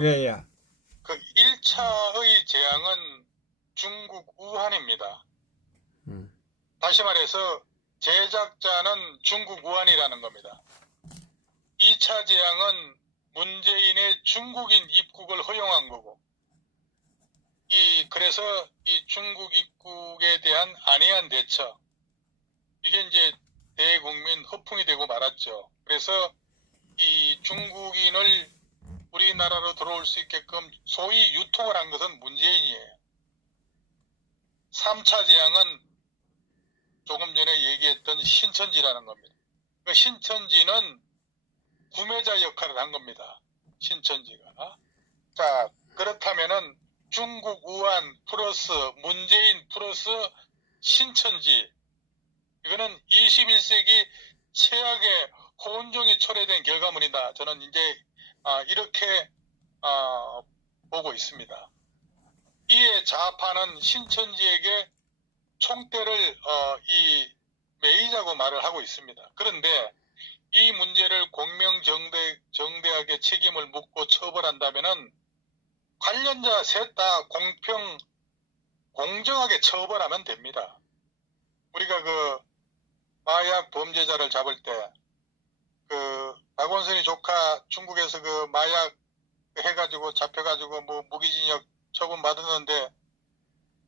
예, 예. 그 1차의 재앙은 중국 우한입니다. 음, 다시 말해서 제작자는 중국 우한이라는 겁니다. 2차 재앙은 문재인의 중국인 입국을 허용한 거고, 그래서 이 중국 입국에 대한 안이한 대처, 이게 이제 대국민 허풍이 되고 말았죠. 그래서 이 중국인을 우리나라로 들어올 수 있게끔 소위 유통을 한 것은 문재인이에요. 3차 재앙은 조금 전에 얘기했던 신천지라는 겁니다. 그 신천지는 구매자 역할을 한 겁니다. 신천지가. 자, 그렇다면은 중국 우한 플러스 문재인 플러스 신천지, 이거는 21세기 최악의 혼종이 초래된 결과물이다. 저는 이제 이렇게 보고 있습니다. 이에 좌파는 신천지에게 총대를 매이자고 말을 하고 있습니다. 그런데 이 문제를 공명정대하게 책임을 묻고 처벌한다면은 관련자 셋 다 공정하게 처벌하면 됩니다. 우리가 그 마약 범죄자를 잡을 때 박원순이 조카 중국에서 그 마약 해가지고 잡혀가지고 뭐 무기징역 처분 받았는데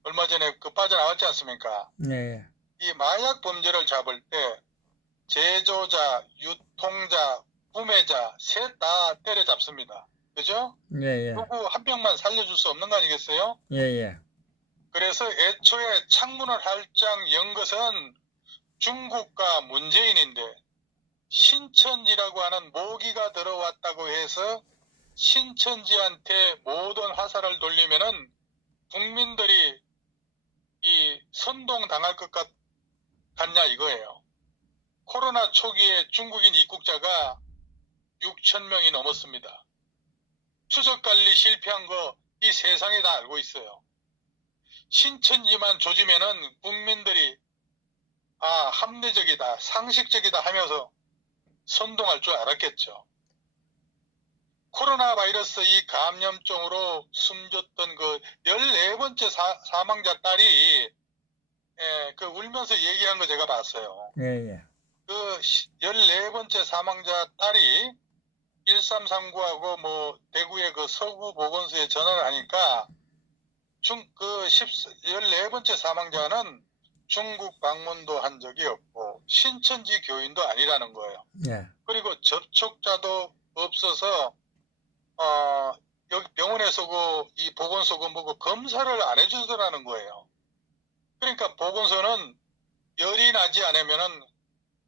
얼마 전에 그 빠져나왔지 않습니까? 예, 예. 이 마약 범죄를 잡을 때 제조자, 유통자, 구매자 셋 다 때려잡습니다. 그죠? 예, 예. 누구 한 명만 살려줄 수 없는 거 아니겠어요? 예, 예. 그래서 애초에 창문을 활짝 연 것은 중국과 문재인인데 신천지라고 하는 모기가 들어왔다고 해서 신천지한테 모든 화살을 돌리면은 국민들이 선동당할 것 같냐 이거예요. 코로나 초기에 중국인 입국자가 6천 명이 넘었습니다. 추적 관리 실패한 거 이 세상이 다 알고 있어요. 신천지만 조지면은 국민들이 합리적이다, 상식적이다 하면서 선동할 줄 알았겠죠. 코로나 바이러스 이 감염증으로 숨졌던 그 14번째 사망자 딸이 그 울면서 얘기한 거 제가 봤어요. 예, 예. 그 14번째 사망자 딸이 1339하고 뭐 대구의 그 서구보건소에 전화를 하니까 그 14번째 사망자는 중국 방문도 한 적이 없고 신천지 교인도 아니라는 거예요. 예. 그리고 접촉자도 없어서 여기 병원에서고 이 보건소고 뭐고 검사를 안 해주더라는 거예요. 그러니까 보건소는 열이 나지 않으면은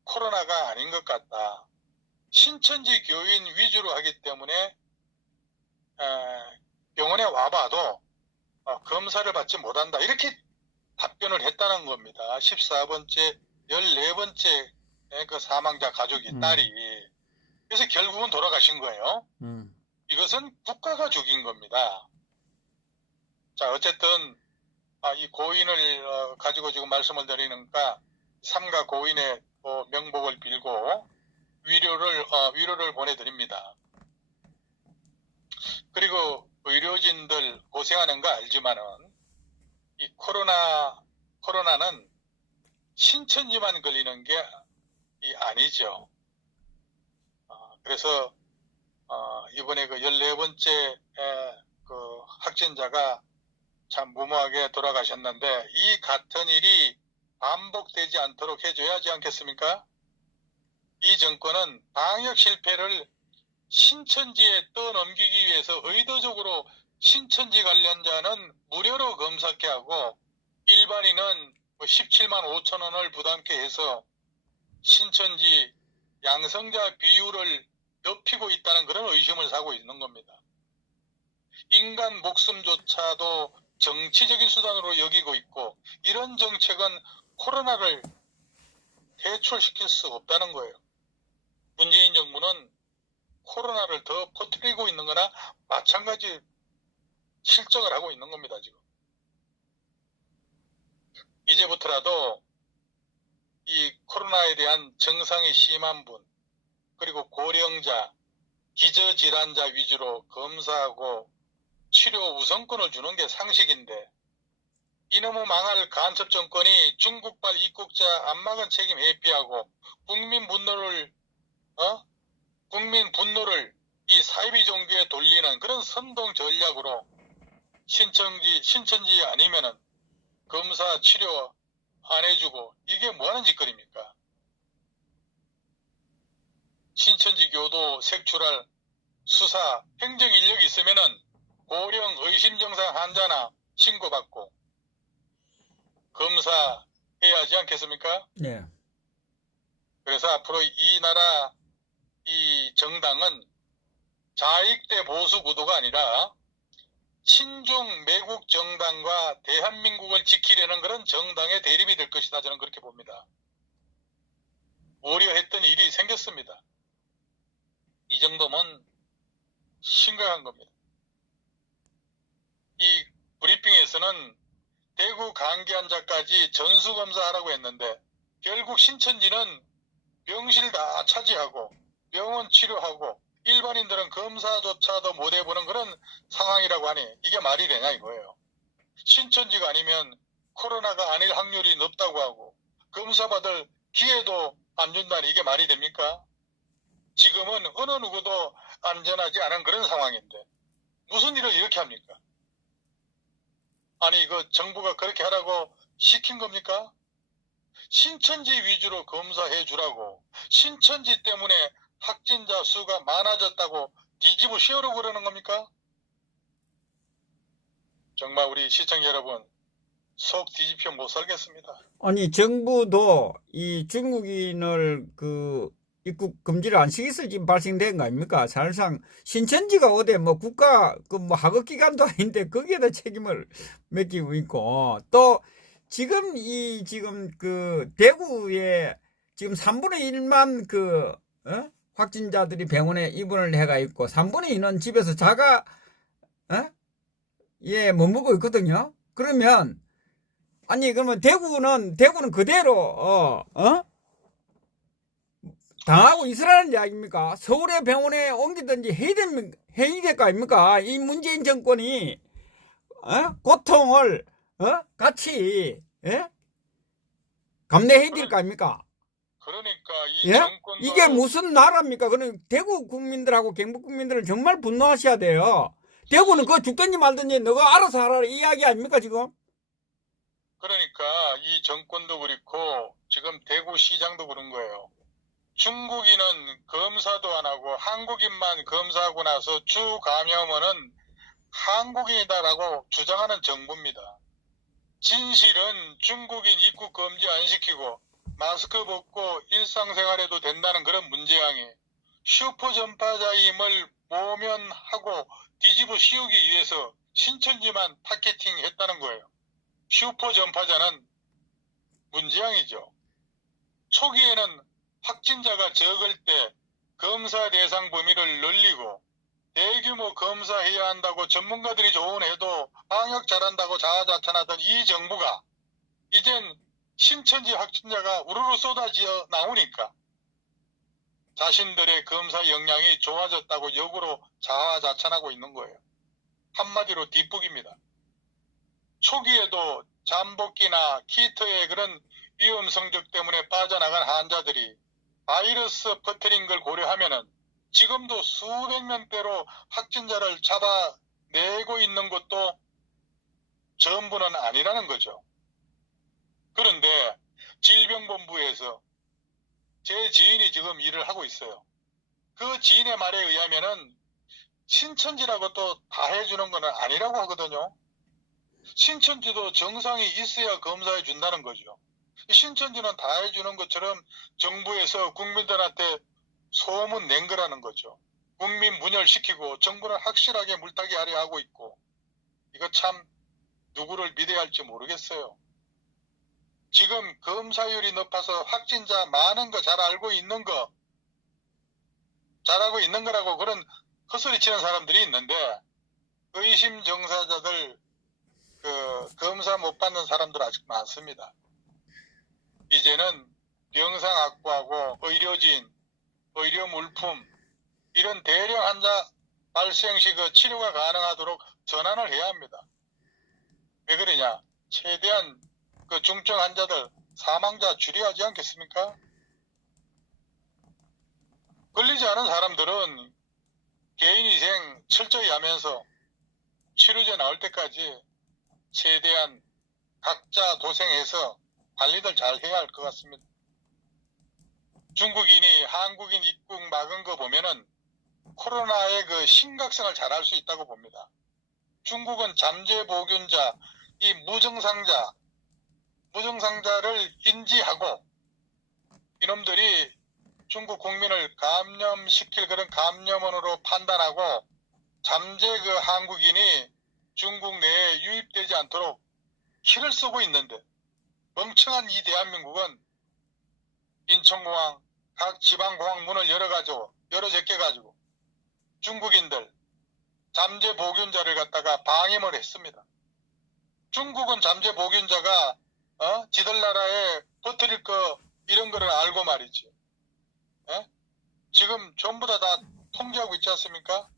코로나가 아닌 것 같다. 신천지 교인 위주로 하기 때문에 병원에 와봐도 검사를 받지 못한다. 이렇게 답변을 했다는 겁니다. 14번째, 14번째 그 사망자 가족이 딸이. 그래서 결국은 돌아가신 거예요. 이것은 국가가 죽인 겁니다. 자, 어쨌든 이 고인을 가지고 지금 말씀을 드리니까 삼가 고인의 명복을 빌고 위로를 보내드립니다. 그리고 의료진들 고생하는 거 알지만은 이 코로나는 신천지만 걸리는 게 아니죠. 그래서 이번에 그 14번째 그 확진자가 참 무모하게 돌아가셨는데 이 같은 일이 반복되지 않도록 해줘야 하지 않겠습니까? 이 정권은 방역 실패를 신천지에 떠넘기기 위해서 의도적으로 신천지 관련자는 무료로 검사케 하고 일반인은 17만 5천 원을 부담케 해서 신천지 양성자 비율을 높이고 있다는 그런 의심을 사고 있는 겁니다. 인간 목숨조차도 정치적인 수단으로 여기고 있고 이런 정책은 코로나를 퇴출시킬 수 없다는 거예요. 문재인 정부는 코로나를 더 퍼뜨리고 있는 거나 마찬가지 실정을 하고 있는 겁니다, 지금. 이제부터라도 이 코로나에 대한 증상이 심한 분, 그리고 고령자, 기저질환자 위주로 검사하고 치료 우선권을 주는 게 상식인데 이놈의 망할 간첩 정권이 중국발 입국자 안막은 책임 회피하고 국민 분노를 이 사이비 종교에 돌리는 그런 선동 전략으로 신천지 아니면은 검사 치료 안 해주고 이게 뭐하는 짓거리입니까? 신천지 교도 색출할 수사 행정 인력이 있으면은 고령 의심증상 환자나 신고받고 검사해야 하지 않겠습니까? 네. 그래서 앞으로 이 나라 이 정당은 자익대 보수 구도가 아니라 친중 매국 정당과 대한민국을 지키려는 그런 정당의 대립이 될 것이다. 저는 그렇게 봅니다. 우려했던 일이 생겼습니다. 이 정도면 심각한 겁니다. 이 브리핑에서는 대구 감기 환자까지 전수검사하라고 했는데 결국 신천지는 병실 다 차지하고 병원 치료하고 일반인들은 검사조차도 못 해보는 그런 상황이라고 하니 이게 말이 되냐 이거예요. 신천지가 아니면 코로나가 아닐 확률이 높다고 하고 검사받을 기회도 안 준다니 이게 말이 됩니까? 지금은 어느 누구도 안전하지 않은 그런 상황인데 무슨 일을 이렇게 합니까? 아니 이거 정부가 그렇게 하라고 시킨 겁니까? 신천지 위주로 검사해 주라고 신천지 때문에 확진자 수가 많아졌다고 뒤집어 씌우려고 그러는 겁니까? 정말 우리 시청자 여러분 속 뒤집혀 못 살겠습니다. 아니 정부도 이 중국인을 입국 금지를 안 시켜서 지금 발생된 거 아닙니까? 사실상 신천지가 어디 뭐 국가 뭐 학업기관도 아닌데 거기에다 책임을 맡기고 있고 또 지금 대구에 지금 3분의 1만 확진자들이 병원에 입원을 해가 있고 3분의 2는 집에서 머무고 있거든요. 그러면 아니 그러면 대구는 그대로 당하고 있으라는 이야기입니까? 서울의 병원에 옮기든지 해야 될 거 아닙니까? 이 문재인 정권이 고통을 같이 감내해야 될 거 아닙니까? 그러니까 이 정권도 이게 무슨 나라입니까? 그럼 대구 국민들하고 경북 국민들은 정말 분노하셔야 돼요. 대구는 그거 죽든지 말든지 너가 알아서 하라 이 이야기 아닙니까 지금? 그러니까 이 정권도 그렇고 지금 대구시장도 그런 거예요. 중국인은 검사도 안 하고 한국인만 검사하고 나서 주 감염원은 한국인이다라고 주장하는 정부입니다. 진실은 중국인 입국 금지 안 시키고 마스크 벗고 일상생활해도 된다는 그런 문제양이 슈퍼 전파자임을 모면하고 뒤집어 씌우기 위해서 신천지만 타겟팅 했다는 거예요. 슈퍼 전파자는 문제양이죠. 초기에는 확진자가 적을 때 검사 대상 범위를 늘리고 대규모 검사해야 한다고 전문가들이 조언해도 방역 잘한다고 자아자찬하던 이 정부가 이젠 신천지 확진자가 우르르 쏟아져 나오니까 자신들의 검사 역량이 좋아졌다고 역으로 자아자찬하고 있는 거예요. 한마디로 뒷북입니다. 초기에도 잠복기나 키트의 그런 위험 성적 때문에 빠져나간 환자들이 바이러스 퍼뜨린 걸 고려하면은 지금도 수백 명대로 확진자를 잡아내고 있는 것도 전부는 아니라는 거죠. 그런데 질병본부에서 제 지인이 지금 일을 하고 있어요. 그 지인의 말에 의하면은 신천지라고 또 다 해주는 건 아니라고 하거든요. 신천지도 정상이 있어야 검사해 준다는 거죠. 신천지는 다 해주는 것처럼 정부에서 국민들한테 소문 낸 거라는 거죠. 국민 분열시키고 정부는 확실하게 물타기 하려 하고 있고 이거 참 누구를 믿어야 할지 모르겠어요. 지금 검사율이 높아서 확진자 많은 거 잘 알고 있는 거 잘하고 있는 거라고 그런 헛소리치는 사람들이 있는데 의심 정사자들 검사 못 받는 사람들 아직 많습니다. 이제는 병상 확보하고 의료진, 의료 물품 이런 대량 환자 발생 시 그 치료가 가능하도록 전환을 해야 합니다. 왜 그러냐? 최대한 그 중증 환자들 사망자 줄여야 하지 않겠습니까? 걸리지 않은 사람들은 개인위생 철저히 하면서 치료제 나올 때까지 최대한 각자 도생해서 관리들 잘 해야 할 것 같습니다. 중국인이 한국인 입국 막은 거 보면은 코로나의 그 심각성을 잘 알 수 있다고 봅니다. 중국은 잠재보균자, 이 무증상자를 인지하고 이놈들이 중국 국민을 감염시킬 그런 감염원으로 판단하고 잠재 그 한국인이 중국 내에 유입되지 않도록 키를 쓰고 있는데 멍청한 이 대한민국은 인천공항, 각 지방공항 문을 열어 제껴가지고 중국인들 잠재 보균자를 갖다가 방임을 했습니다. 중국은 잠재 보균자가 지들 나라에 퍼뜨릴 거 이런 거를 알고 말이지. 지금 전부 다 통제하고 있지 않습니까?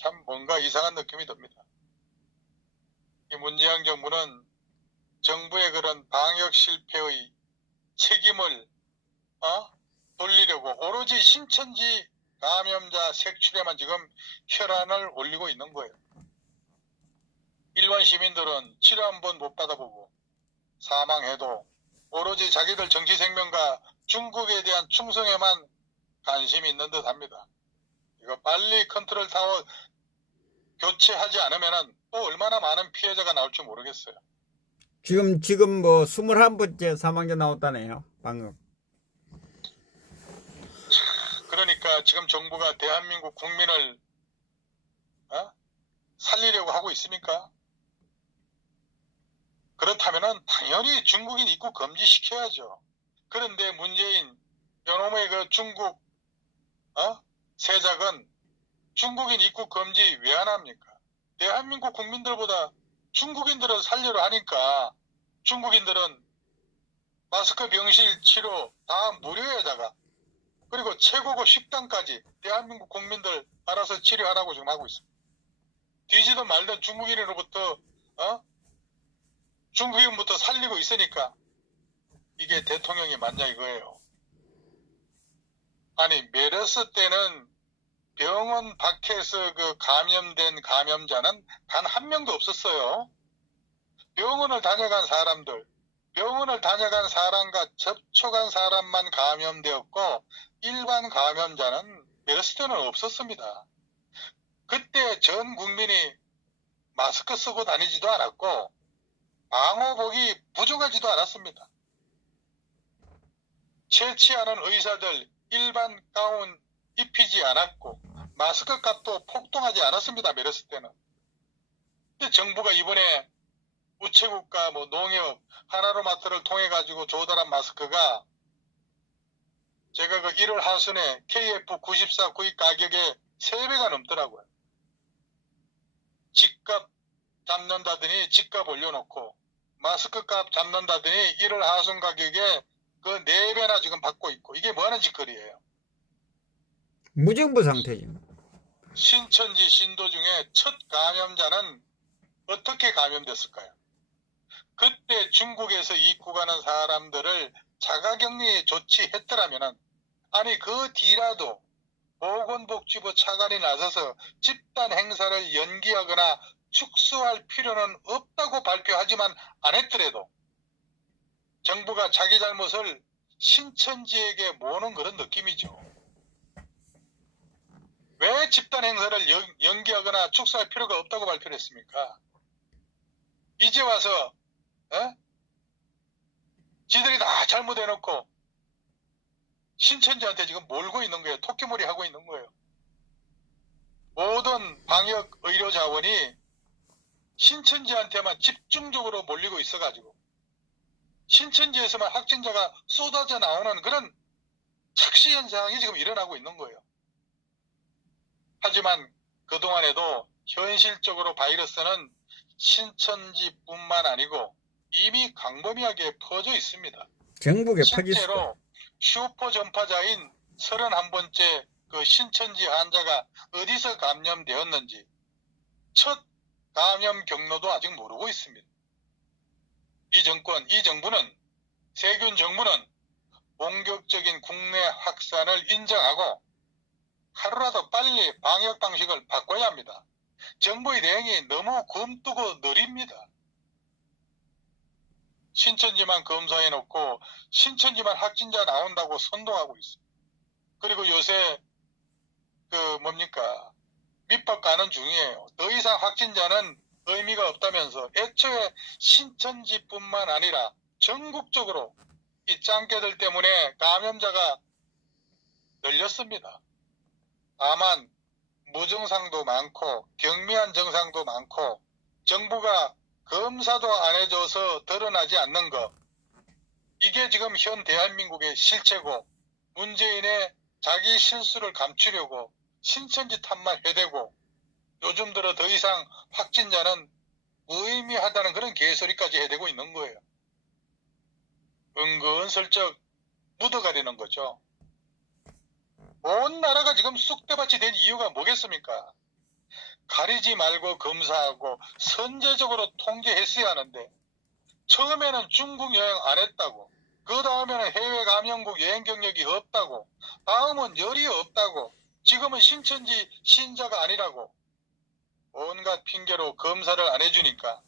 참 뭔가 이상한 느낌이 듭니다. 이 문재인 정부는 정부의 그런 방역 실패의 책임을 돌리려고 오로지 신천지 감염자 색출에만 지금 혈안을 올리고 있는 거예요. 일반 시민들은 치료 한 번 못 받아보고 사망해도 오로지 자기들 정치 생명과 중국에 대한 충성에만 관심이 있는 듯 합니다. 이거 빨리 컨트롤 타워 교체하지 않으면은 또 얼마나 많은 피해자가 나올지 모르겠어요. 지금 뭐 21번째 사망자 나왔다네요. 방금. 그러니까 지금 정부가 대한민국 국민을 살리려고 하고 있습니까? 그렇다면은 당연히 중국인 입국 금지시켜야죠. 그런데 문재인 요놈의 그 중국 세작은 중국인 입국 금지 왜 안 합니까? 대한민국 국민들보다 중국인들을 살려고 하니까 중국인들은 마스크 병실 치료 다 무료에다가 그리고 최고급 식당까지 대한민국 국민들 알아서 치료하라고 지금 하고 있습니다. 뒤지든 말든 중국인으로부터 중국인부터 살리고 있으니까 이게 대통령이 맞냐 이거예요. 아니 메르스 때는 병원 밖에서 그 감염된 감염자는 단 한 명도 없었어요. 병원을 다녀간 사람과 접촉한 사람만 감염되었고 일반 감염자는 메르스 때는 없었습니다. 그때 전 국민이 마스크 쓰고 다니지도 않았고 방호복이 부족하지도 않았습니다. 채취하는 의사들 일반 가운 입히지 않았고 마스크 값도 폭등하지 않았습니다. 메르스 때는. 근데 정부가 이번에 우체국과 뭐 농협, 하나로마트를 통해 가지고 조달한 마스크가 제가 그 1월 하순에 KF94 구입 가격의 3배가 넘더라고요. 집값 잡는다더니 집값 올려놓고 마스크 값 잡는다더니 1월 하순 가격에 그 4배나 지금 받고 있고 이게 뭐하는 짓거리예요. 무정부 상태죠. 신천지 신도 중에 첫 감염자는 어떻게 감염됐을까요? 그때 중국에서 입국하는 사람들을 자가격리 조치했더라면은 아니 그 뒤라도 보건복지부 차관이 나서서 집단 행사를 연기하거나 축소할 필요는 없다고 발표하지만 안 했더라도 정부가 자기 잘못을 신천지에게 모는 그런 느낌이죠. 왜 집단 행사를 연기하거나 축소할 필요가 없다고 발표를 했습니까? 이제 와서 지들이 다 잘못해놓고 신천지한테 지금 몰고 있는 거예요. 토끼몰이 하고 있는 거예요. 모든 방역 의료 자원이 신천지한테만 집중적으로 몰리고 있어가지고 신천지에서만 확진자가 쏟아져 나오는 그런 착시 현상이 지금 일어나고 있는 거예요. 하지만 그동안에도 현실적으로 바이러스는 신천지뿐만 아니고 이미 광범위하게 퍼져 있습니다. 전국에 퍼졌어. 실제로 슈퍼 전파자인 31번째 그 신천지 환자가 어디서 감염되었는지 첫 감염 경로도 아직 모르고 있습니다. 이 정부는 세균 정부는 본격적인 국내 확산을 인정하고 하루라도 빨리 방역 방식을 바꿔야 합니다. 정부의 대응이 너무 굼뜨고 느립니다. 신천지만 검사해놓고 신천지만 확진자 나온다고 선동하고 있습니다. 그리고 요새 밑밥 가는 중이에요. 더 이상 확진자는 의미가 없다면서 애초에 신천지뿐만 아니라 전국적으로 이 짱깨들 때문에 감염자가 늘렸습니다. 다만 무증상도 많고 경미한 증상도 많고 정부가 검사도 안 해줘서 드러나지 않는 것, 이게 지금 현 대한민국의 실체고 문재인의 자기 실수를 감추려고 신천지 탓만 해대고 요즘 들어 더 이상 확진자는 무의미하다는 그런 개소리까지 해대고 있는 거예요. 은근슬쩍 묻어가려는 거죠. 온 나라가 지금 쑥대밭이 된 이유가 뭐겠습니까? 가리지 말고 검사하고 선제적으로 통제했어야 하는데 처음에는 중국 여행 안 했다고, 그 다음에는 해외 감염국 여행 경력이 없다고, 다음은 열이 없다고, 지금은 신천지 신자가 아니라고 온갖 핑계로 검사를 안 해주니까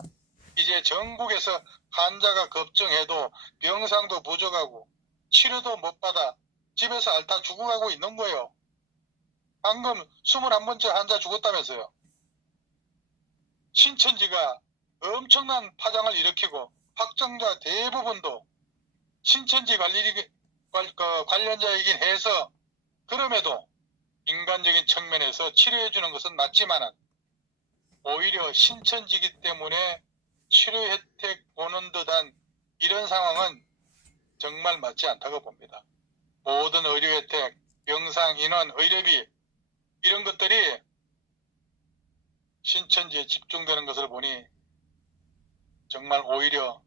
이제 전국에서 환자가 급증해도 병상도 부족하고 치료도 못 받아 집에서 앓다 죽어가고 있는 거예요. 방금 21번째 환자 죽었다면서요. 신천지가 엄청난 파장을 일으키고 확정자 대부분도 신천지 관련자이긴 해서 그럼에도 인간적인 측면에서 치료해주는 것은 맞지만 오히려 신천지이기 때문에 치료 혜택 보는 듯한 이런 상황은 정말 맞지 않다고 봅니다. 모든 의료 혜택, 병상 인원, 의료비 이런 것들이 신천지에 집중되는 것을 보니 정말 오히려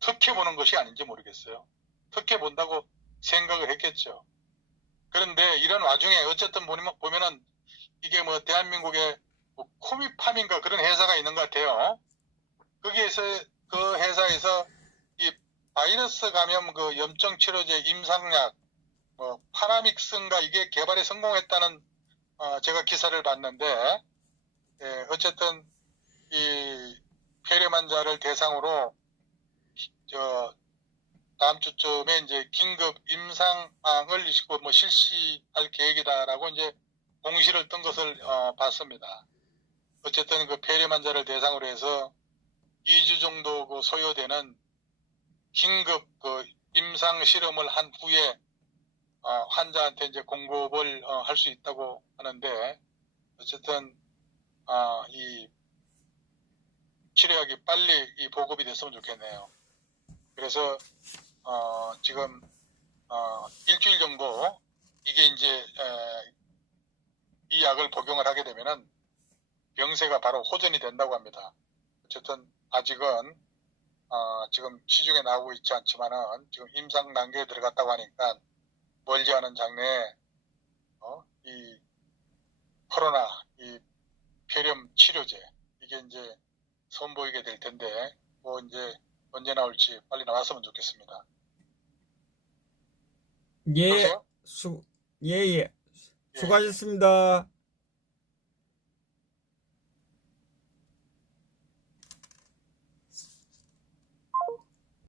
특혜 보는 것이 아닌지 모르겠어요. 특혜 본다고 생각을 했겠죠. 그런데 이런 와중에 어쨌든 보면은 이게 뭐 대한민국의 뭐 코미팜인가 그런 회사가 있는 것 같아요. 거기에서 그 회사에서 이 바이러스 감염 그 염증 치료제 임상약 뭐 파라믹스인가 이게 개발에 성공했다는 제가 기사를 봤는데, 예, 어쨌든 이 폐렴 환자를 대상으로 다음 주쯤에 이제 긴급 임상을 뭐 실시할 계획이다라고 이제 공시를 뜬 것을 봤습니다. 어쨌든 그 폐렴 환자를 대상으로 해서 2주 정도 그 소요되는 긴급 그 임상 실험을 한 후에 환자한테 이제 공급을 할 수 있다고 하는데, 어쨌든 이 치료약이 빨리 이 보급이 됐으면 좋겠네요. 그래서 지금 일주일 정도 이게 이제 이 약을 복용을 하게 되면은 병세가 바로 호전이 된다고 합니다. 어쨌든 아직은 지금 시중에 나오고 있지 않지만은 지금 임상 단계에 들어갔다고 하니까 멀지 않은 장래에 이 코로나 이 폐렴 치료제 이게 이제 선보이게 될 텐데 뭐 이제 언제 나올지 빨리 나왔으면 좋겠습니다. 예, 여보세요? 예. 예, 예. 수고하셨습니다.